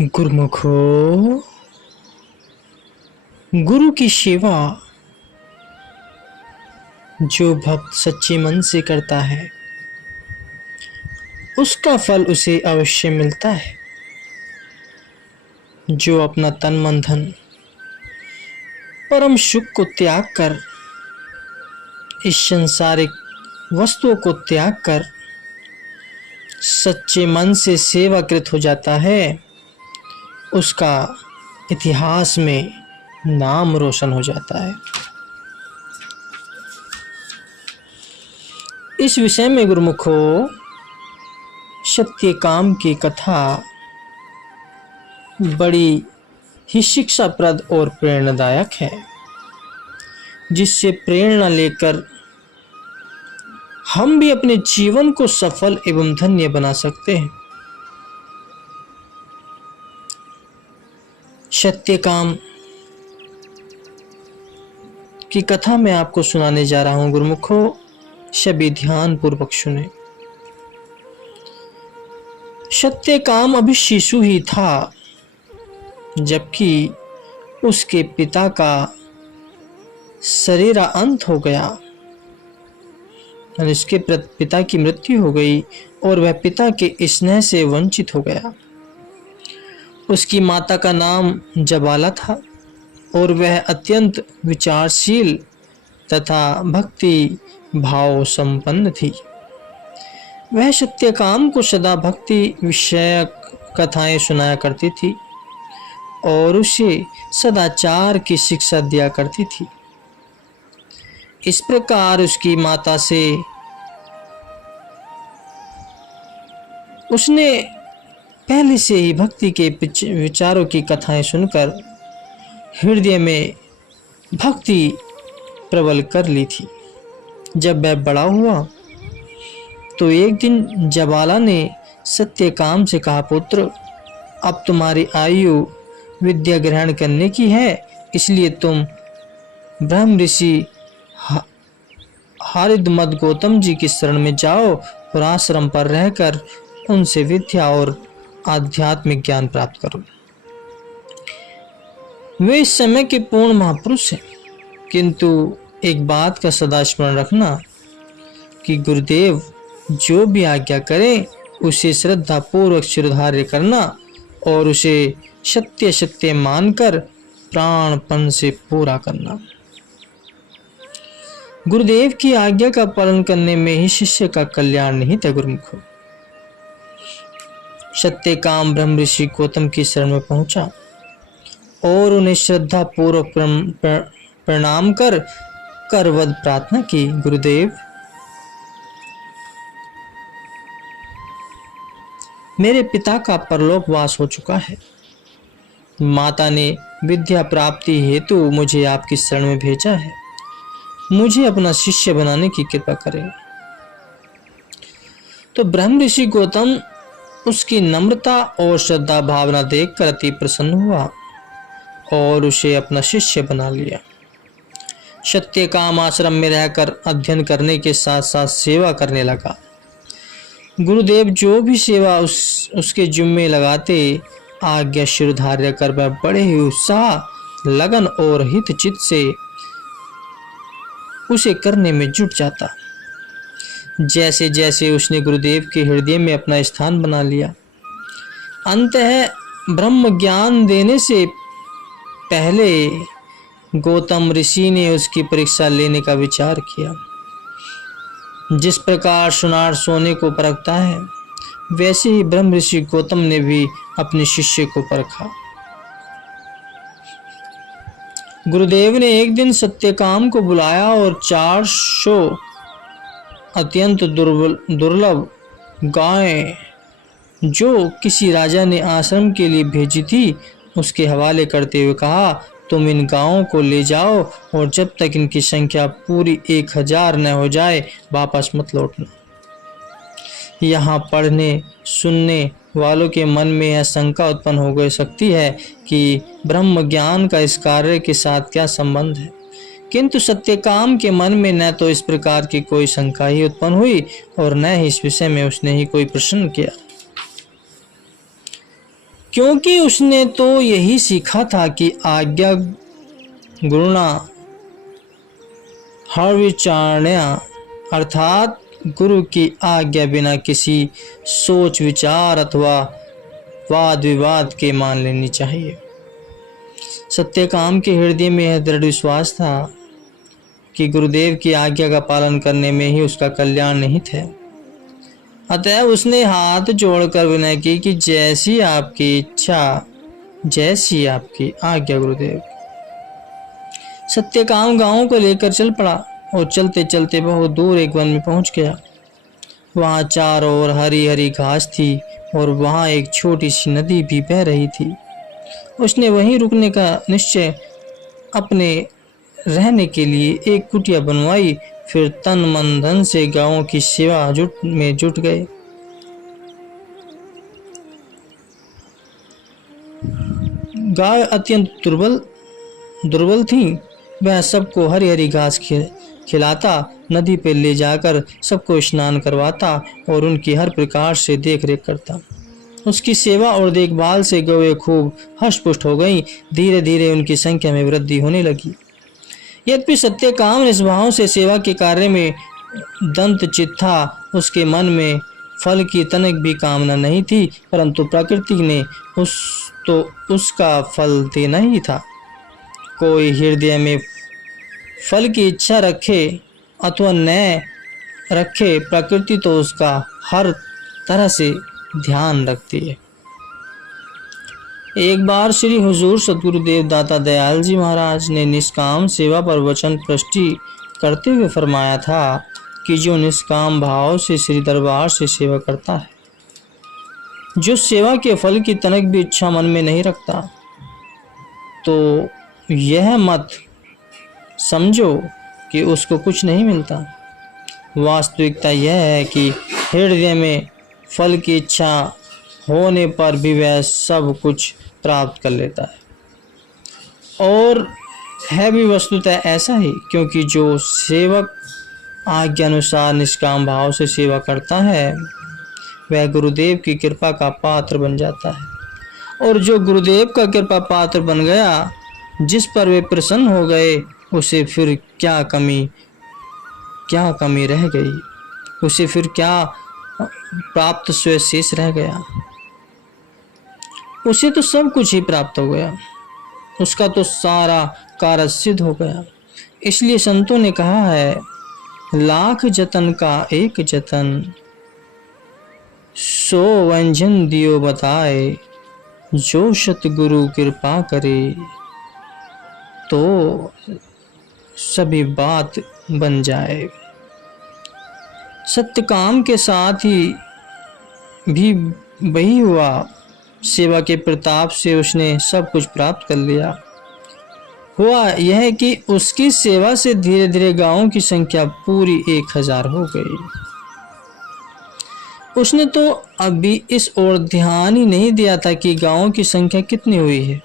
गुरुमुखो, गुरु की सेवा जो भक्त सच्चे मन से करता है उसका फल उसे अवश्य मिलता है। जो अपना तन मन धन परम सुख को त्याग कर इस सांसारिक वस्तुओं को त्याग कर सच्चे मन से सेवाकृत हो जाता है उसका इतिहास में नाम रोशन हो जाता है। इस विषय में गुरुमुखो सत्यकाम की कथा बड़ी ही शिक्षाप्रद और प्रेरणादायक है, जिससे प्रेरणा लेकर हम भी अपने जीवन को सफल एवं धन्य बना सकते हैं। सत्यकाम की कथा मैं आपको सुनाने जा रहा हूं गुरुमुखो, सभी ध्यान पूर्वक सुने। सत्यकाम अभी शिशु ही था जबकि उसके पिता का शरीरा अंत हो गया और इसके पिता की मृत्यु हो गई और वह पिता के स्नेह से वंचित हो गया। उसकी माता का नाम जबाला था और वह अत्यंत विचारशील तथा भक्ति भाव संपन्न थी। वह सत्यकाम को सदा भक्ति विषयक कथाएं सुनाया करती थी और उसे सदाचार की शिक्षा दिया करती थी। इस प्रकार उसकी माता से उसने पहले से ही भक्ति के विचारों की कथाएं सुनकर हृदय में भक्ति प्रबल कर ली थी। जब वह बड़ा हुआ तो एक दिन जबाला ने सत्यकाम से कहा, पुत्र, अब तुम्हारी आयु विद्या ग्रहण करने की है, इसलिए तुम ब्रह्म ऋषि हारिदमत गौतम जी की शरण में जाओ और आश्रम पर रहकर उनसे विद्या और आध्यात्मिक ज्ञान प्राप्त करो। वे इस समय के पूर्ण महापुरुष हैं, किंतु एक बात का सदा स्मरण रखना कि गुरुदेव जो भी आज्ञा करें उसे श्रद्धा पूर्वक शिरोधार्य करना और उसे सत्य सत्य मानकर प्राणपण से पूरा करना। गुरुदेव की आज्ञा का पालन करने में ही शिष्य का कल्याण निहित है गुरुमुखो। सत्यकाम ब्रह्म ऋषि गौतम की शरण में पहुंचा और उन्हें श्रद्धा पूर्वक प्रणाम कर करवद प्रार्थना की, गुरुदेव, मेरे पिता का परलोकवास हो चुका है। माता ने विद्या प्राप्ति हेतु मुझे आपकी शरण में भेजा है। मुझे अपना शिष्य बनाने की कृपा करें। तो ब्रह्म ऋषि गौतम उसकी नम्रता और श्रद्धा भावना देखकर अति प्रसन्न हुआ और उसे अपना शिष्य बना लिया। सत्यकाम आश्रम में रहकर अध्ययन करने के साथ साथ सेवा करने लगा। गुरुदेव जो भी सेवा उसके जिम्मे लगाते आज्ञा शिरोधार्य कर वह बड़े ही उत्साह, लगन और हित चित्त से उसे करने में जुट जाता। जैसे जैसे उसने गुरुदेव के हृदय में अपना स्थान बना लिया, अंततः ब्रह्म ज्ञान देने से पहले गौतम ऋषि ने उसकी परीक्षा लेने का विचार किया। जिस प्रकार सुनार सोने को परखता है, वैसे ही ब्रह्म ऋषि गौतम ने भी अपने शिष्य को परखा। गुरुदेव ने एक दिन सत्यकाम को बुलाया और 400 अत्यंत दुर्लभ गायें जो किसी राजा ने आश्रम के लिए भेजी थी उसके हवाले करते हुए कहा, तुम इन गांवों को ले जाओ और जब तक इनकी संख्या पूरी 1000 न हो जाए वापस मत लौटना। यहाँ पढ़ने सुनने वालों के मन में यह शंका उत्पन्न हो गई सकती है कि ब्रह्म ज्ञान का इस कार्य के साथ क्या संबंध है, किंतु सत्यकाम के मन में न तो इस प्रकार की कोई शंका ही उत्पन्न हुई और न ही इस विषय में उसने ही कोई प्रश्न किया। क्योंकि उसने तो यही सीखा था कि आज्ञा गुरुणा हर्विचारणया, अर्थात गुरु की आज्ञा बिना किसी सोच विचार अथवा वाद विवाद के मान लेनी चाहिए। सत्यकाम के हृदय में यह दृढ़ विश्वास था कि गुरुदेव की आज्ञा का पालन करने में ही उसका कल्याण निहित है। अतः उसने हाथ जोड़कर विनय की कि जैसी आपकी इच्छा, जैसी आपकी आज्ञा गुरुदेव। सत्यकाम गांव को लेकर चल पड़ा और चलते चलते बहुत दूर एक वन में पहुंच गया। वहां चारों ओर हरी हरी घास थी और वहां एक छोटी सी नदी भी बह रही थी। उसने वहीं रुकने का निश्चय, अपने रहने के लिए एक कुटिया बनवाई। फिर तन मन धन से गांवों की सेवा जुट गए। गाय अत्यंत दुर्बल थी। वह सबको हरी हरी घास खिलाता, नदी पर ले जाकर सबको स्नान करवाता और उनकी हर प्रकार से देख रेख करता। उसकी सेवा और देखभाल से गौएं खूब हष्टपुष्ट हो गईं। धीरे धीरे उनकी संख्या में वृद्धि होने लगी। यद्यपि सत्यकाम निष्भाव से सेवा के कार्य में दंतचित्त था, उसके मन में फल की तनिक भी कामना नहीं थी, परंतु प्रकृति ने उसका फल देना ही था। कोई हृदय में फल की इच्छा रखे अथवा न रखे, प्रकृति तो उसका हर तरह से ध्यान रखती है। एक बार श्री हुजूर सद्गुरुदेव दाता दयाल जी महाराज ने निष्काम सेवा पर वचन प्रष्टि करते हुए फरमाया था कि जो निष्काम भाव से श्री दरबार से सेवा करता है, जो सेवा के फल की तनिक भी इच्छा मन में नहीं रखता, तो यह मत समझो कि उसको कुछ नहीं मिलता। वास्तविकता यह है कि हृदय में फल की इच्छा होने पर भी वह सब कुछ प्राप्त कर लेता है। और है भी वस्तुतः ऐसा ही, क्योंकि जो सेवक आज्ञा अनुसार निष्काम भाव से सेवा करता है, वह गुरुदेव की कृपा का पात्र बन जाता है। और जो गुरुदेव का कृपा पात्र बन गया, जिस पर वे प्रसन्न हो गए, उसे फिर क्या कमी रह गई, उसे फिर क्या प्राप्त शेष रह गया। उसे तो सब कुछ ही प्राप्त हो गया, उसका तो सारा कार्य सिद्ध हो गया। इसलिए संतों ने कहा है, लाख जतन का एक जतन, सो व्यंजन दियो बताए, जो सतगुरु कृपा करे, तो सभी बात बन जाए। सत्यकाम के साथ ही भी वही हुआ। सेवा के प्रताप से उसने सब कुछ प्राप्त कर लिया। हुआ यह कि उसकी सेवा से धीरे धीरे गांवों की संख्या पूरी 1000 हो गई। उसने तो अभी इस ओर ध्यान ही नहीं दिया था कि गांवों की संख्या कितनी हुई है,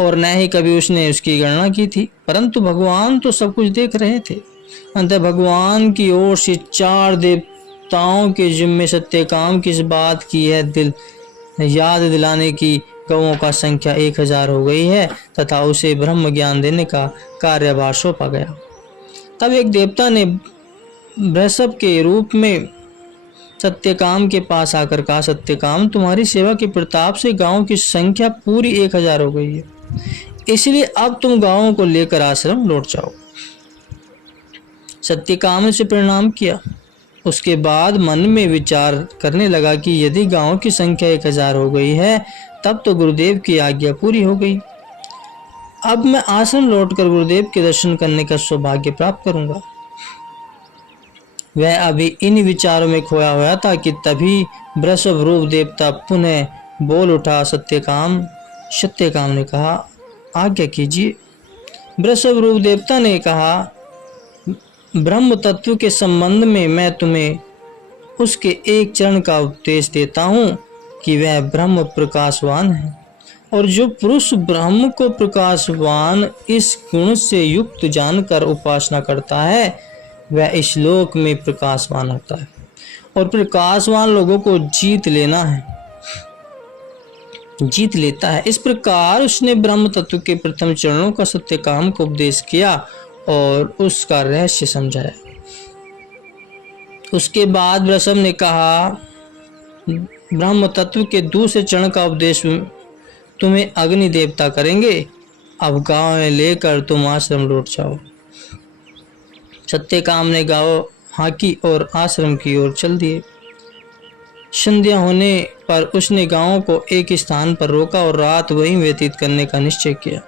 और न ही कभी उसने उसकी गणना की थी। परंतु भगवान तो सब कुछ देख रहे थे। अंततः भगवान की ओर से 4 देवताओं के जिम्मे सत्यकाम की इस बात की याद दिलाने की गौओं का संख्या 1000 हो गई है तथा उसे ब्रह्म ज्ञान देने का कार्यभार सौंपा गया। तब एक देवता ने वृषभ के रूप में सत्यकाम के पास आकर कहा, सत्यकाम, तुम्हारी सेवा के प्रताप से गांवों की संख्या पूरी 1000 हो गई है, इसलिए अब तुम गांवों को लेकर आश्रम लौट जाओ। सत्यकाम ने उसे प्रणाम किया। उसके बाद मन में विचार करने लगा कि यदि गांवों की संख्या 1000 हो गई है, तब तो गुरुदेव की आज्ञा पूरी हो गई। अब मैं आश्रम लौटकर गुरुदेव के दर्शन करने का सौभाग्य प्राप्त करूंगा। वह अभी इन विचारों में खोया हुआ था कि तभी वृषभ रूप देवता पुनः बोल उठा, सत्यकाम। सत्यकाम ने कहा, आज्ञा कीजिए। वृषभ रूप देवता ने कहा, ब्रह्म तत्व के संबंध में मैं तुम्हें उसके एक चरण का उपदेश देता हूँ कि वह ब्रह्म प्रकाशवान है, और जो पुरुष ब्रह्म को प्रकाशवान इस गुण से युक्त जानकर उपासना करता है, वह इस लोक में प्रकाशवान होता है। और प्रकाशवान लोगों को जीत लेना है। जीत लेता है। इस प्रकार उसने ब्रह्म तत्व के प्रथम चरणों का सत्यकाम को उपदेश किया और उसका रहस्य समझाया। उसके बाद वृषभ ने कहा, ब्रह्म तत्व के दूसरे चरण का उपदेश तुम्हें अग्नि देवता करेंगे। अब गांव में लेकर तुम आश्रम लौट जाओ। सत्यकाम ने गांव हाकी और आश्रम की ओर चल दिए। संध्या होने पर उसने गांव को एक स्थान पर रोका और रात वहीं व्यतीत करने का निश्चय किया।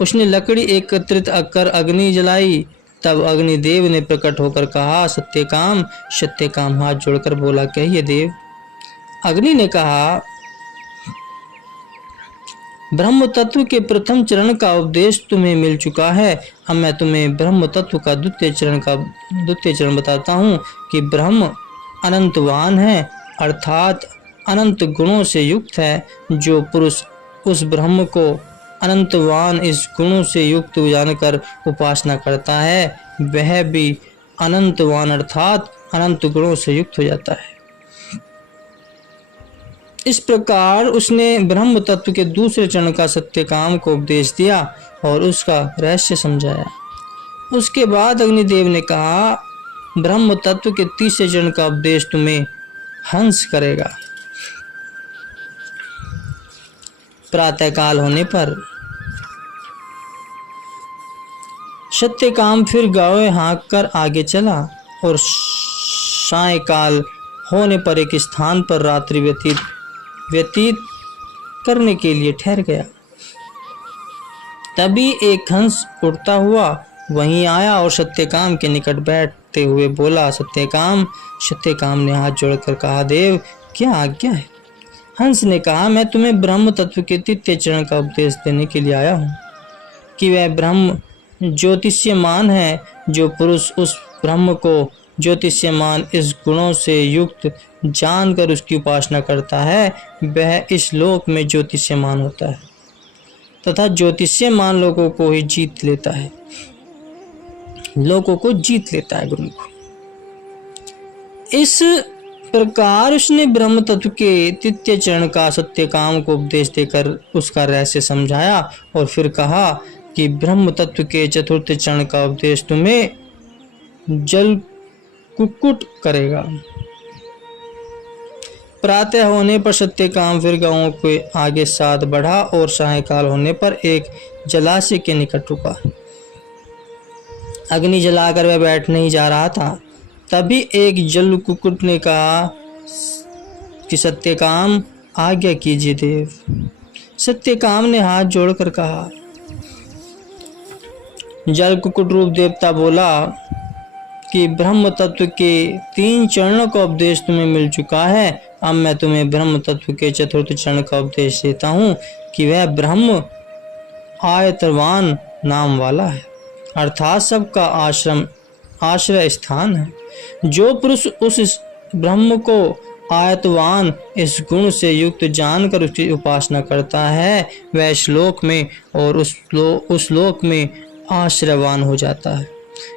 उसने लकड़ी एकत्रित कर अग्नि जलाई। तब अग्निदेव ने प्रकट होकर कहा, सत्यकाम। सत्यकाम हाथ जोड़कर बोला, कहिए देव। अग्नि ने कहा, ब्रह्म तत्व के प्रथम चरण का उपदेश तुम्हें मिल चुका है। अब मैं तुम्हें ब्रह्म तत्व का द्वितीय चरण बताता हूँ कि ब्रह्म अनंतवान है, अर्थात अनंत गुणों से युक्त है। जो पुरुष उस ब्रह्म को अनंतवान इस गुणों से युक्त जानकर उपासना करता है, वह भी अनंतवान अर्थात अनंत गुणों से युक्त हो जाता है। इस प्रकार उसने ब्रह्म तत्व के दूसरे चरण का सत्यकाम को उपदेश दिया और उसका रहस्य समझाया। उसके बाद अग्निदेव ने कहा, ब्रह्म तत्व के तीसरे चरण का उपदेश तुम्हें हंस करेगा। प्रातःकाल होने पर सत्यकाम फिर गाँव हाँक कर आगे चला और सायंकाल होने पर एक स्थान पर रात्रि व्यतीत करने के लिए ठहर गया। तभी एक हंस उड़ता हुआ वहीं आया और सत्यकाम के निकट बैठते हुए बोला, सत्यकाम। सत्यकाम ने हाथ जोड़कर कहा, देव क्या आज्ञा है। हंस ने कहा, मैं तुम्हें ब्रह्म तत्व के तृतीय चरण का उपदेश देने के लिए आया हूँ कि वह ब्रह्म ज्योतिष्यमान है। जो पुरुष उस ब्रह्म को ज्योतिष्यमान इस गुणों से युक्त जानकर उसकी उपासना करता है, वह इस लोक में ज्योतिष्यमान होता है तथा ज्योतिष्यमान लोगों को ही जीत लेता है, लोगों को जीत लेता है गुरु को। इस प्रकार उसने ब्रह्म तत्व के तृतीय चरण का सत्यकाम को उपदेश देकर उसका रहस्य समझाया और फिर कहा कि ब्रह्म तत्व के चतुर्थ चरण का उपदेश तुम्हें जल कुक्कुट करेगा। प्रातः होने पर सत्यकाम फिर गांवों के आगे साथ बढ़ा और सायंकाल होने पर एक जलाशय के निकट रुका। अग्नि जलाकर वह बैठने ही जा रहा था, तभी एक जल कुक्कुट ने कहा कि सत्यकाम आज्ञा कीजिए देव। सत्यकाम ने हाथ जोड़कर कहा। जल कुक्कुट रूप देवता बोला कि ब्रह्म तत्व के 3 चरणों का उपदेश तुम्हें मिल चुका है। अब मैं तुम्हें ब्रह्म तत्व के चतुर्थ चरण का उपदेश देता हूँ कि वह ब्रह्म आयतवान नाम वाला है, अर्थात सबका आश्रय स्थान है। जो पुरुष उस ब्रह्म को आयतवान इस गुण से युक्त जानकर उसकी उपासना करता है, वह श्लोक में और उस लोक में आश्रयवान हो जाता है।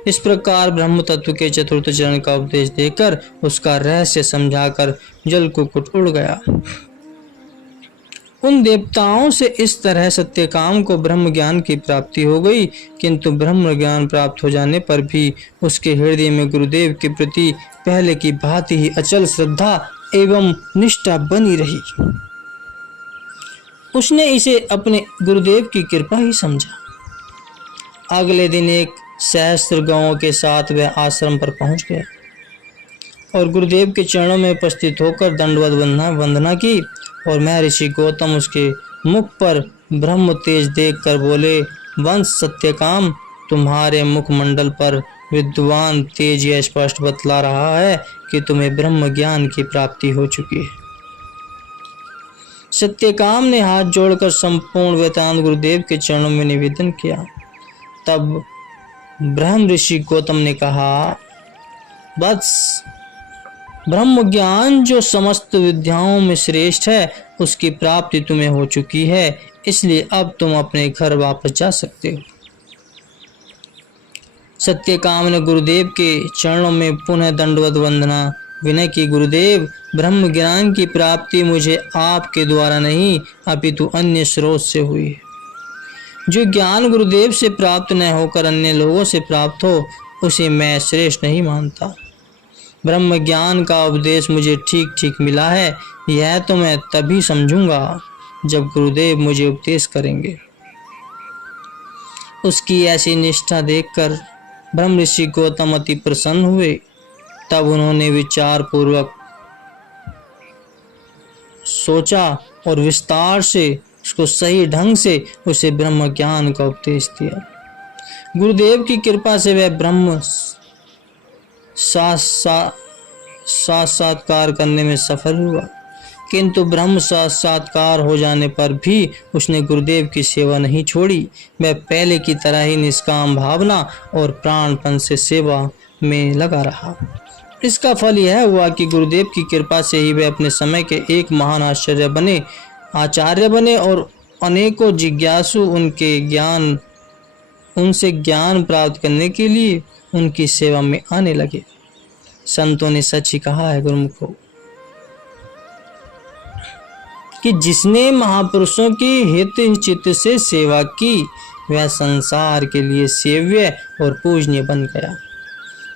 इस प्रकार ब्रह्म तत्व के चतुर्थ चरण का उपदेश देकर उसका रहस्य समझाकर जल कुक्कुट उड़ गया। उन देवताओं से इस तरह सत्यकाम को ब्रह्म ज्ञान की प्राप्ति हो गई, किंतु ब्रह्म ज्ञान प्राप्त हो जाने पर भी उसके हृदय में गुरुदेव के प्रति पहले की भांति ही अचल श्रद्धा एवं निष्ठा बनी रही। उसने इसे अपने गुरुदेव की कृपा ही समझा। अगले दिन एक सहस्त्र गांवों के साथ वह आश्रम पर पहुंच गया और गुरुदेव के चरणों में उपस्थित होकर दंडवत वंदना की और महर्षि गौतम उसके मुख पर ब्रह्म तेज देखकर बोले, वंश सत्यकाम, तुम्हारे मुखमंडल पर विद्वान तेज यह स्पष्ट बतला रहा है कि तुम्हें ब्रह्म ज्ञान की प्राप्ति हो चुकी है। सत्यकाम ने हाथ जोड़कर संपूर्ण वेदांत गुरुदेव के चरणों में निवेदन किया। तब ब्रह्म ऋषि गौतम ने कहा, वत्स, ब्रह्म ज्ञान जो समस्त विद्याओं में श्रेष्ठ है, उसकी प्राप्ति तुम्हें हो चुकी है, इसलिए अब तुम अपने घर वापस जा सकते हो। सत्यकाम ने गुरुदेव के चरणों में पुनः दंडवत वंदना विनय की। गुरुदेव, ब्रह्म ज्ञान की प्राप्ति मुझे आपके द्वारा नहीं अपितु अन्य स्रोत से हुई है। जो ज्ञान गुरुदेव से प्राप्त न होकर अन्य लोगों से प्राप्त हो उसे मैं श्रेष्ठ नहीं मानता। ब्रह्म ज्ञान का उपदेश मुझे ठीक ठीक मिला है, यह तो मैं तभी समझूंगा जब गुरुदेव मुझे उपदेश करेंगे। उसकी ऐसी निष्ठा देखकर ब्रह्म ऋषि गौतम अति प्रसन्न हुए। तब उन्होंने विचार पूर्वक सोचा और विस्तार से उसको सही ढंग से उसे ब्रह्म ज्ञान का उपदेश दिया। गुरुदेव की कृपा से वह ब्रह्म साक्षात्कार करने में सफल हुआ, किंतु ब्रह्म साक्षात्कार हो जाने पर भी उसने गुरुदेव की सेवा नहीं छोड़ी। वह पहले की तरह ही निष्काम भावना और प्राणपन से सेवा में लगा रहा। इसका फल यह हुआ कि गुरुदेव की कृपा से ही वे अपने समय के एक महान आचार्य बने और अनेकों जिज्ञासु उनसे ज्ञान प्राप्त करने के लिए उनकी सेवा में आने लगे। संतों ने सच ही कहा है गुरुमुखों कि जिसने महापुरुषों की हित चित्त से सेवा की वह संसार के लिए सेव्य और पूजनीय बन गया।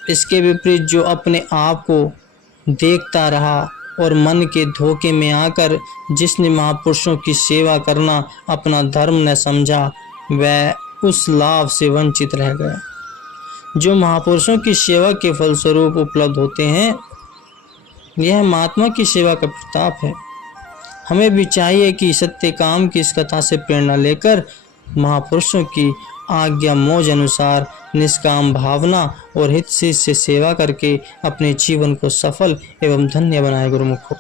इसके विपरीत जो अपने आप को देखता रहा और मन के धोखे में आकर जिसने महापुरुषों की सेवा करना अपना धर्म न समझा वह उस लाभ से वंचित रह गया जो महापुरुषों की सेवा के फलस्वरूप उपलब्ध होते हैं। यह महात्मा की सेवा का प्रताप है। हमें भी चाहिए कि सत्य काम की इस कथा से प्रेरणा लेकर महापुरुषों की आज्ञा मौज अनुसार निष्काम भावना और हित से सेवा करके अपने जीवन को सफल एवं धन्य बनाए गुरुमुखों।